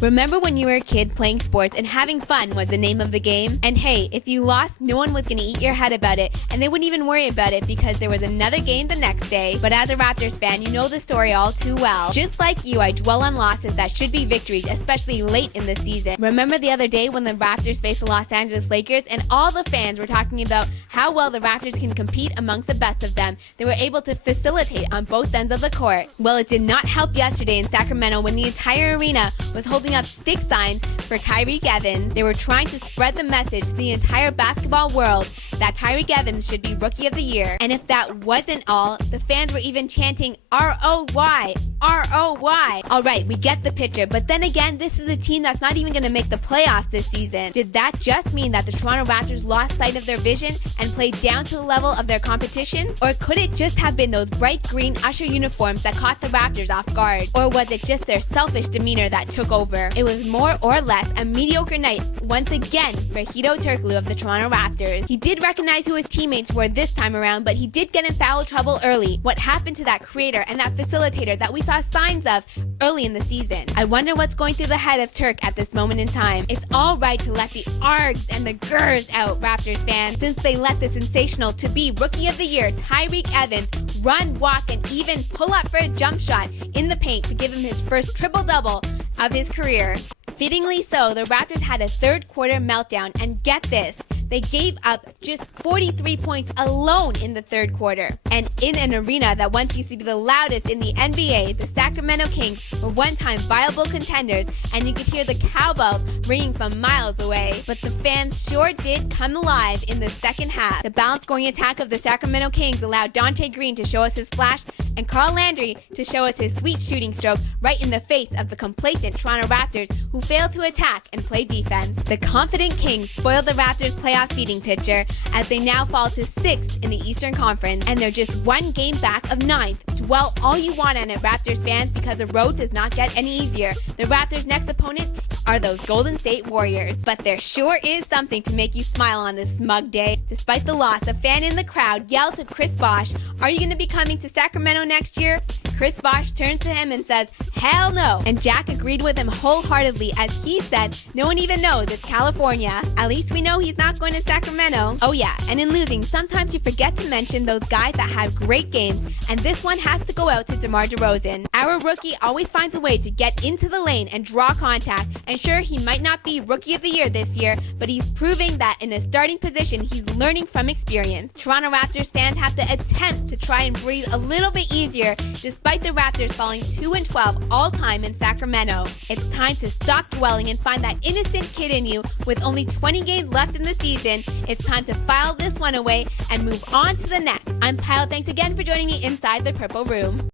Remember when you were a kid playing sports and having fun was the name of the game? And hey, if you lost, no one was going to eat your head about it, and they wouldn't even worry about it because there was another game the next day. But as a Raptors fan, you know the story all too well. Just like you, I dwell on losses that should be victories, especially late in the season. Remember the other day when the Raptors faced the Los Angeles Lakers and all the fans were talking about how well the Raptors can compete amongst the best of them? They were able to facilitate on both ends of the court. Well, it did not help yesterday in Sacramento when the entire arena was holding up stick signs for Tyreke Evans. They were trying to spread the message to the entire basketball world that Tyreke Evans should be Rookie of the Year. And if that wasn't all, the fans were even chanting R-O-Y, R-O-Y. Alright, we get the picture, but then again, this is a team that's not even going to make the playoffs this season. Did that just mean that the Toronto Raptors lost sight of their vision and played down to the level of their competition? Or could it just have been those bright green Usher uniforms that caught the Raptors off guard? Or was it just their selfish demeanor that took over? It was more or less a mediocre night once again for Tyreke of the Toronto Raptors. He did recognize who his teammates were this time around, but he did get in foul trouble early. What happened to that creator and that facilitator that we saw signs of early in the season? I wonder what's going through the head of Turk at this moment in time. It's all right to let the args and the gurs out, Raptors fans, since they let the sensational to-be Rookie of the Year Tyreke Evans run, walk, and even pull up for a jump shot in the paint to give him his first triple-double of his career. Fittingly so, the Raptors had a third quarter meltdown, and get this, they gave up just 43 points alone in the third quarter. And in an arena that once used to be the loudest in the NBA, the Sacramento Kings were one-time viable contenders, and you could hear the cowbells ringing from miles away. But the fans sure did come alive in the second half. The balanced-scoring attack of the Sacramento Kings allowed Dante Green to show us his flash, and Carl Landry to show us his sweet shooting stroke right in the face of the complacent Toronto Raptors, who failed to attack and play defense. The confident Kings spoiled the Raptors' playoff seeding picture as they now fall to 6th in the Eastern Conference, and they're just one game back of 9th. Dwell all you want on it, Raptors fans, because the road does not get any easier. The Raptors' next opponent are those Golden State Warriors. But there sure is something to make you smile on this smug day. Despite the loss, a fan in the crowd yelled to Chris Bosh, "Are you going to be coming to Sacramento next year?" Chris Bosh turns to him and says, "Hell no." And Jack agreed with him wholeheartedly as he said, "No one even knows it's California. At least we know he's not going to Sacramento." Oh yeah, and in losing, sometimes you forget to mention those guys that have great games, and this one has to go out to DeMar DeRozan. Our rookie always finds a way to get into the lane and draw contact, and sure, he might not be Rookie of the Year this year, but he's proving that in a starting position, he's learning from experience. Toronto Raptors fans have to attempt to try and breathe a little bit easier despite the Raptors falling 2-12 all time in Sacramento. It's time to stop dwelling and find that innocent kid in you. With only 20 games left in the season, it's time to file this one away and move on to the next. I'm Kyle. Thanks again for joining me inside the Purple Room.